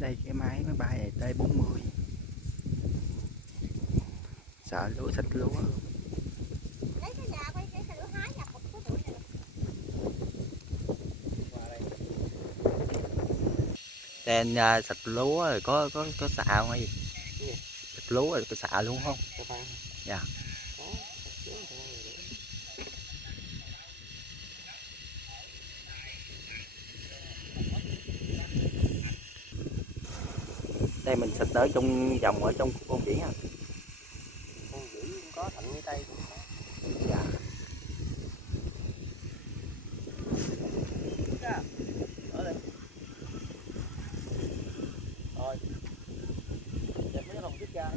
Đây cái máy bay này T40, sợ lúa xịt lúa. Lấy cái nhà quay cái lửa hái nhập một cái bụi này. Trên xịt lúa rồi có xạ không hay gì? Xịt lúa rồi có xạ luôn không? Dạ. Đây mình xịt ở trong vòng ở trong con biển à? Con biển cũng có, Thạnh Mỹ Tây cũng có. Dạ. Rồi. Đẹp mấy cái lòng tiếp ra.